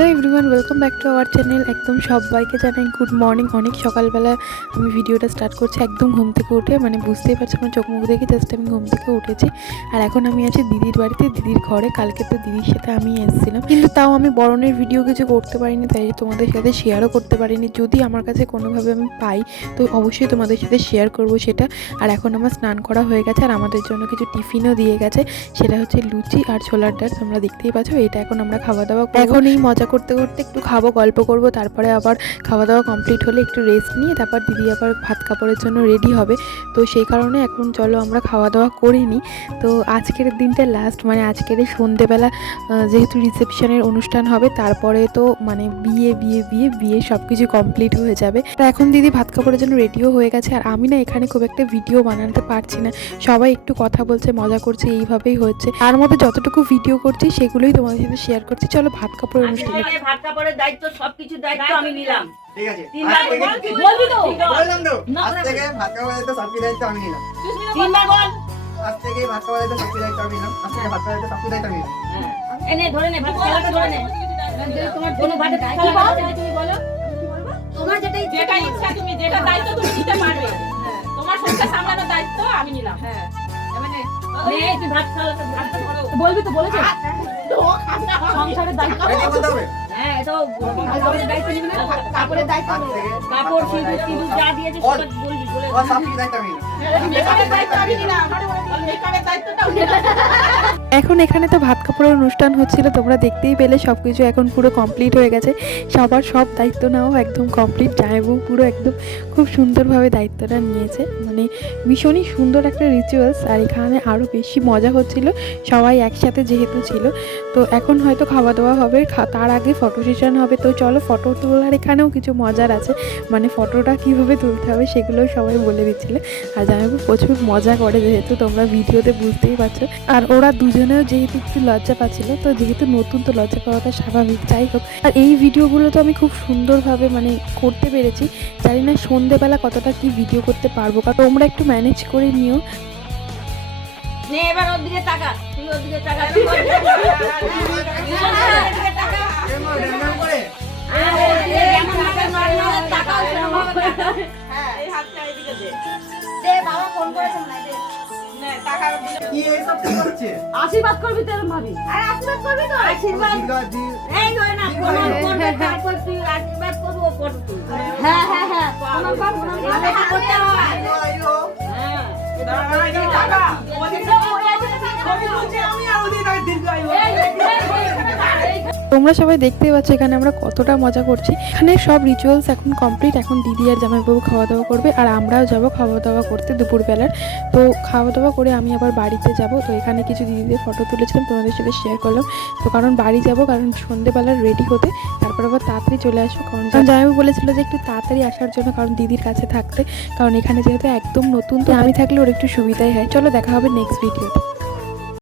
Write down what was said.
Hello everyone, welcome back to our channel. একদম সবাইকে জানাই গুড মর্নিং। অনেক সকালবেলা আমি ভিডিওটা স্টার্ট করছি, একদম ঘুম থেকে উঠে, মানে বুঝতেই পারছি আমার চোখ মুখ দেখে জাস্ট আমি ঘুম থেকে উঠেছি। আর এখন আমি আছি দিদির বাড়িতে, দিদির ঘরে। কালকে তো দিদির সাথে আমি এসেছিলাম, কিন্তু তাও আমি বরণের ভিডিও কিছু করতে পারিনি, তাই তোমাদের সাথে শেয়ারও করতে পারিনি। যদি আমার কাছে কোনোভাবে আমি পাই তো অবশ্যই তোমাদের সাথে শেয়ার করব সেটা। আর এখন আমার স্নান করা হয়ে গেছে, আর আমাদের জন্য কিছু টিফিনও দিয়ে গেছে, সেটা হচ্ছে লুচি আর ছোলার ডাল। তোমরা দেখতেই পাচ্ছ, এটা এখন আমরা খাওয়া দাওয়া এখন এই মজা করতে করতে একটু খাবো, গল্প করব, তারপরে আবার খাওয়া দাওয়া কমপ্লিট হলে একটু রেস্ট নিয়ে তারপর দিদি আবার ভাত কাপড়ের জন্য রেডি হবে। তো সেই কারণে এখন চলো আমরা খাওয়া দাওয়া করে নিই। তো আজকের দিনটা লাস্ট, মানে আজকের এই সন্ধেবেলা যেহেতু রিসেপশনের অনুষ্ঠান হবে, তারপরে তো মানে বিয়ে বিয়ে বিয়ে বিয়ে সব কিছু কমপ্লিট হয়ে যাবে। তো এখন দিদি ভাত কাপড়ের জন্য রেডিও হয়ে গেছে, আর আমি না এখানে খুব একটা ভিডিও বানাতে পারছি না, সবাই একটু কথা বলছে, মজা করছে, এইভাবেই হচ্ছে। তার মধ্যে যতটুকু ভিডিও করছি সেগুলোই তোমাদের সাথে শেয়ার করছি। চলো ভাত কাপড়ের অনুষ্ঠানে। ভাত কাপড়ের দায়িত্ব, সবকিছু দায়িত্ব আমি নিলাম। ঠিক আছে, বলবি তো? বললাম তো, আজ থেকে ভাত খাওয়ার দায়িত্ব সবকিছু দায়িত্ব আমি নিলাম। তিনবার বল। আজ থেকে ভাত খাওয়ার দায়িত্ব সবকিছু দায়িত্ব আমি নিলাম। আজ থেকে ভাত খাওয়ার দায়িত্ব সবকিছু দায়িত্ব আমি নিলাম। এনে ধরে নে, ভাত খাওয়াটা ধরে নে। তোমার কোনো ভাতে খাওয়া তুমি বলো। তোমার যেটা ইচ্ছা, তুমি যেটা দায়িত্ব তুমি নিতে পারবে। তোমার সংসার সামলানোর দায়িত্ব আমি নিলাম। হ্যাঁ, মানে নে তুই ভাত খাওয়াটা ধরো। বলবি তো, বলেছ সংসারের দায়িত্ব। বলতে হবে। হ্যাঁ, এটা কাপড়ের দায়িত্ব নিবি না, কাপড়ের দায়িত্ব। কাপড় সিঁদুর যা দিয়েছে সব বলবি, বলে আর সবকিছু দায়িত্ব আমি নিলাম। মেকআপের দায়িত্ব আমি নিলাম, মেকআপের দায়িত্বটাও নিলাম। এখন এখানে তো ভাত কাপড়ের অনুষ্ঠান হচ্ছিল, তোমরা দেখতেই পেলে। সব কিছু এখন পুরো কমপ্লিট হয়ে গেছে, সবার সব দায়িত্ব নেওয়া একদম কমপ্লিট। জামাইবাবু পুরো একদম খুব সুন্দরভাবে দায়িত্বটা নিয়েছে, মানে ভীষণই সুন্দর একটা রিচুয়ালস। আর এখানে আরও বেশি মজা হচ্ছিল, সবাই একসাথে যেহেতু ছিল। তো এখন হয়তো খাওয়া দাওয়া হবে, তার আগে ফটো সেশন হবে। তো চলো ফটো তোলার এখানেও কিছু মজার আছে, মানে ফটোটা কীভাবে তুলতে হবে সেগুলোও সবাই বলে দিচ্ছিল। আর জামাইবাবু প্রচুর মজা করে, যেহেতু তোমরা ভিডিওতে বুঝতেই পারছো। আর ওরা দুজনেও যেহেতু একটু লজ্জা পাচ্ছিল, তো যেহেতু নতুন তো লজ্জা পাওয়াটা স্বাভাবিক। যাই হোক, আর এই ভিডিওগুলো তো আমি খুব সুন্দরভাবে মানে করতে পেরেছি। জানি না সন্ধেবেলা কতটা কি ভিডিও করতে পারবো, কারণ তোমরা একটু ম্যানেজ করে নিও। নে এবার ওর দিকে তাকা, তুই ওর দিকে তাকা। এই হাতটা এদিকে দে। দে, বাবা ফোন করেছে না, দে। নে টাকা দিলে কি এইসব কি করছে? আশীর্বাদ করবি তো, এরকম ভাবি। আরে আশীর্বাদ করবি তো, আশীর্বাদ। এই ধরে না, প্রণাম করবে, তারপর তুই আশীর্বাদ করবি, ও করবি তুই। হ্যাঁ হ্যাঁ হ্যাঁ, প্রণাম কর, প্রণাম কর। এটা করতে হবে। হ্যাঁ, দাঁড়া টাকা। তোমরা সবাই দেখতেই পাচ্ছ এখানে আমরা কতটা মজা করছি। এখানে সব রিচুয়ালস এখন কমপ্লিট। এখন দিদি আর জামাইবাবু খাওয়া দাওয়া করবে, আর আমরাও যাব খাওয়া দাওয়া করতে দুপুরবেলার। তো খাওয়া দাওয়া করে আমি আবার বাড়িতে যাব। তো এখানে কিছু দিদিদের ফটো তুলেছিলাম, তোমাদের সাথে শেয়ার করলাম। তো কারণ বাড়ি যাব, কারণ সন্ধ্যেবেলার রেডি হতে, তারপর আবার তাড়াতাড়ি চলে আসবো। কারণ জামাইবাবু বলেছিল যে একটু তাড়াতাড়ি আসার জন্য, কারণ দিদির কাছে থাকতে, কারণ এখানে যেহেতু একদম নতুন, তো আমি থাকলে ওর একটু সুবিধাই হয়। চলো দেখা হবে নেক্সট ভিডিওতে।